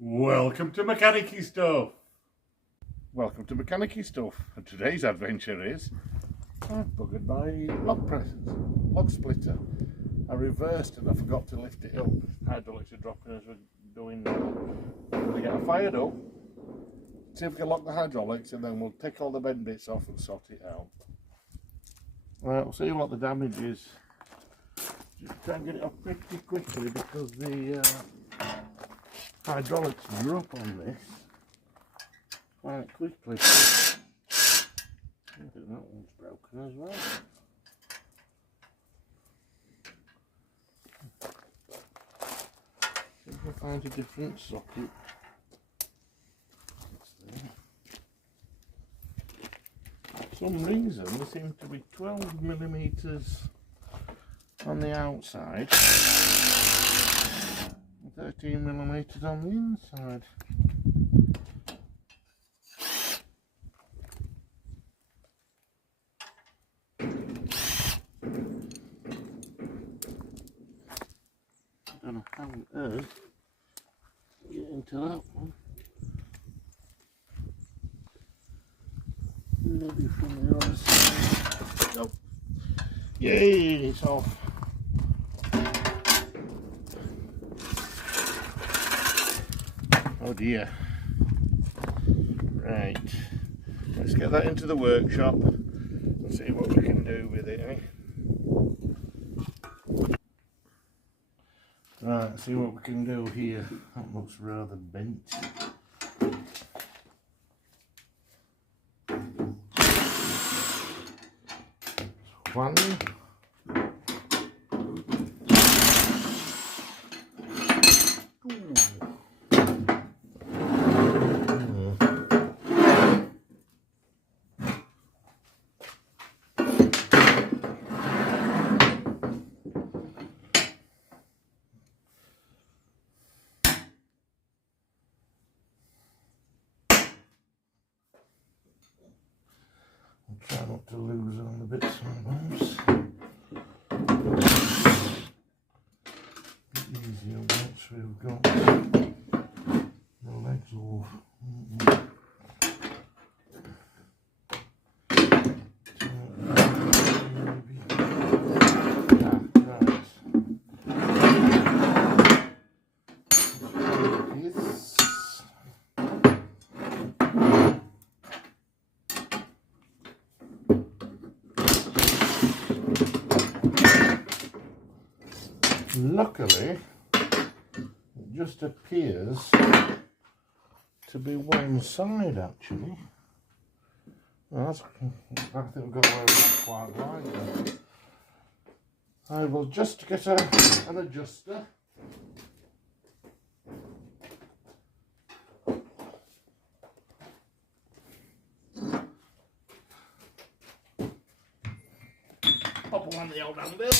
Welcome to Mechanicy Stuff. Welcome to Mechanicy Stuff. And today's adventure is I've buggered my log splitter. I reversed and I forgot to lift it up. Hydraulics are dropping as we're going now. I'm going to get it fired up, see if we can lock the hydraulics, and then we'll take all the bend bits off and sort it out. Right, we'll see what the damage is. Just try and get it off pretty quickly because the hydraulics drop on this quite quickly. I think that one's broken as well. See if we find a different socket. For some reason there seems to be 12mm on the outside, 13mm on the inside. I don't know how on earth to get into that one. Maybe from the other side. Nope. Yay, it's off. Oh dear. Right, let's get that into the workshop and see what we can do with it, eh? Right, see what we can do here. That looks rather bent. One. Try not to lose all the bits and bobs. Easier once we've got the legs off. Luckily, it just appears to be one side actually. Well, I think we've got away with that quite right there. I will just get an adjuster. Pop them on the old anvil.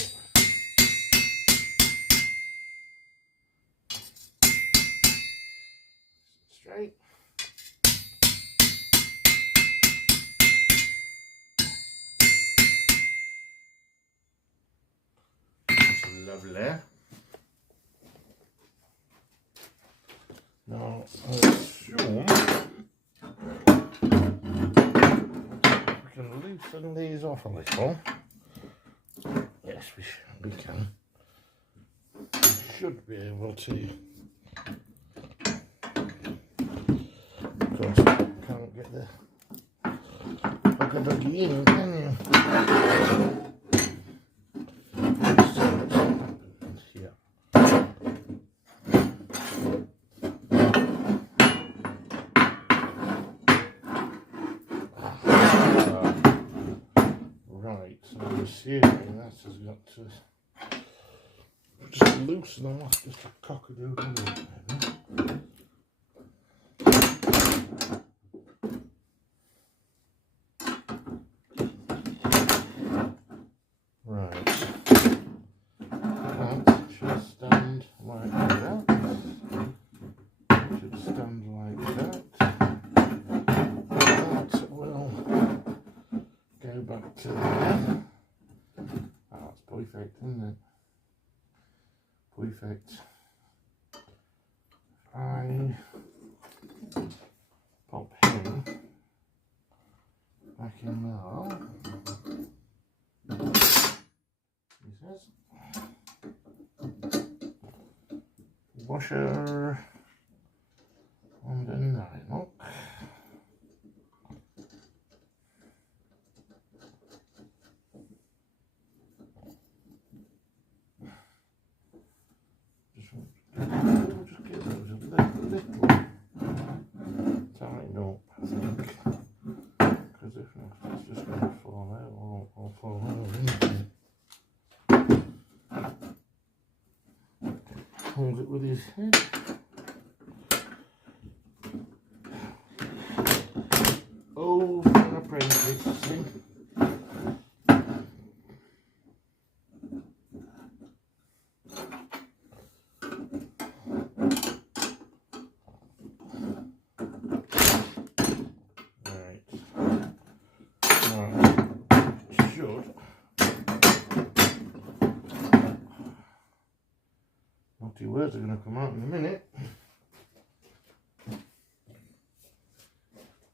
Straight. That's lovely. Now I assume we can loosen these off a little. Yes, we can. We should be able to. Of course, you can't get the buggy in, can you? Yeah. Right, so I'm assuming that has got to just loosen them off, just a cock-a-doodle maybe. Right, that should stand like that. Should stand like that. That will go back to there. Oh, that's perfect, isn't it? Perfect. I washer and a nylon. Just get those a little tighten up, I think, because if not, it's just going to fall out or fall out, isn't it? Hold it with his head. Oh, for an apprentice thing. Naughty words are going to come out in a minute.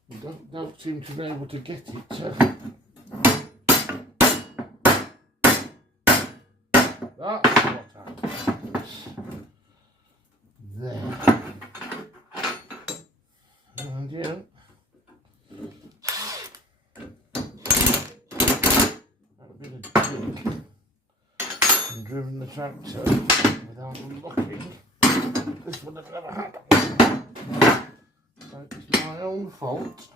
I don't seem to be able to get it. That's what happens. There. And yeah. That would be the dig. And driven the tractor without locking. This would have never happened. So it's my own fault.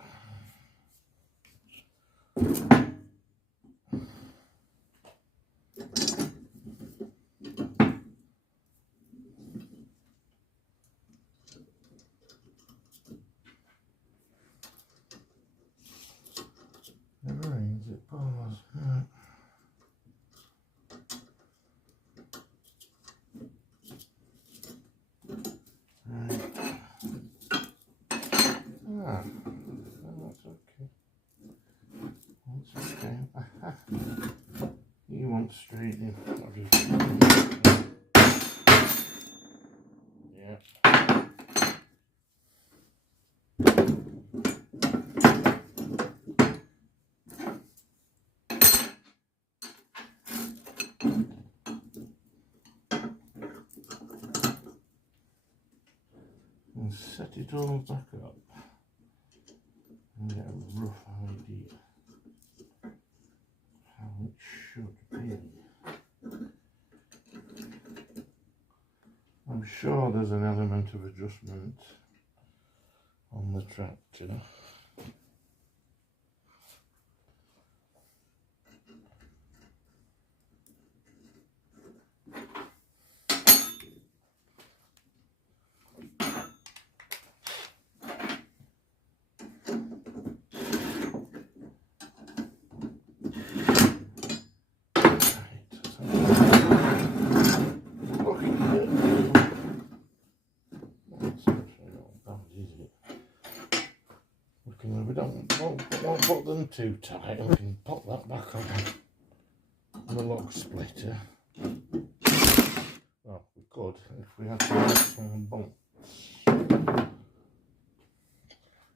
Never rains, it pours. That's okay. You want straight in. Yeah. And set it all back up and get a rough idea how it should be. I'm sure there's an element of adjustment on the tractor. We won't put them too tight. We can pop that back on the log splitter. Well, we could if we had to make some bolts.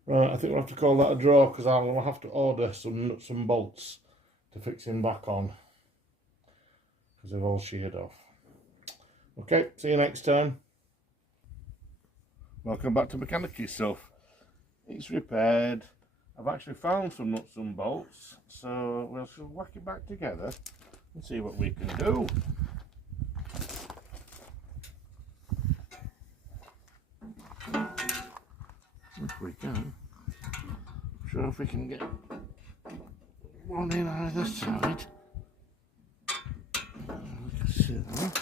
Right, I think we'll have to call that a draw because I'll have to order some bolts to fix him back on because they've all sheared off. Okay, see you next time. Welcome back to Mechanicy Stuff. It's repaired. I've actually found some nuts and bolts, so we'll whack it back together and see what we can do. If we can. Sure if we can get one in either side. We can see them.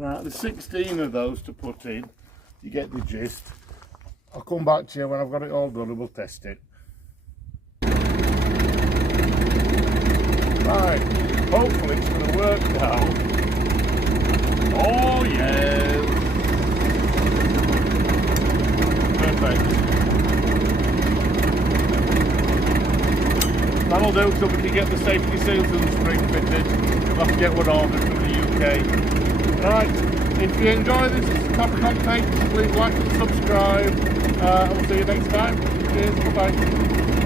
Right, there's 16 of those to put in. You get the gist. I'll come back to you when I've got it all done and we'll test it. Right, hopefully it's going to work now. Oh yes! Perfect. That'll do, so we can get the safety seals and the spring fitted. We'll have to get one ordered from the UK. Right, if you enjoy this type of content, please like and subscribe. I'll see you next time. Cheers, bye bye.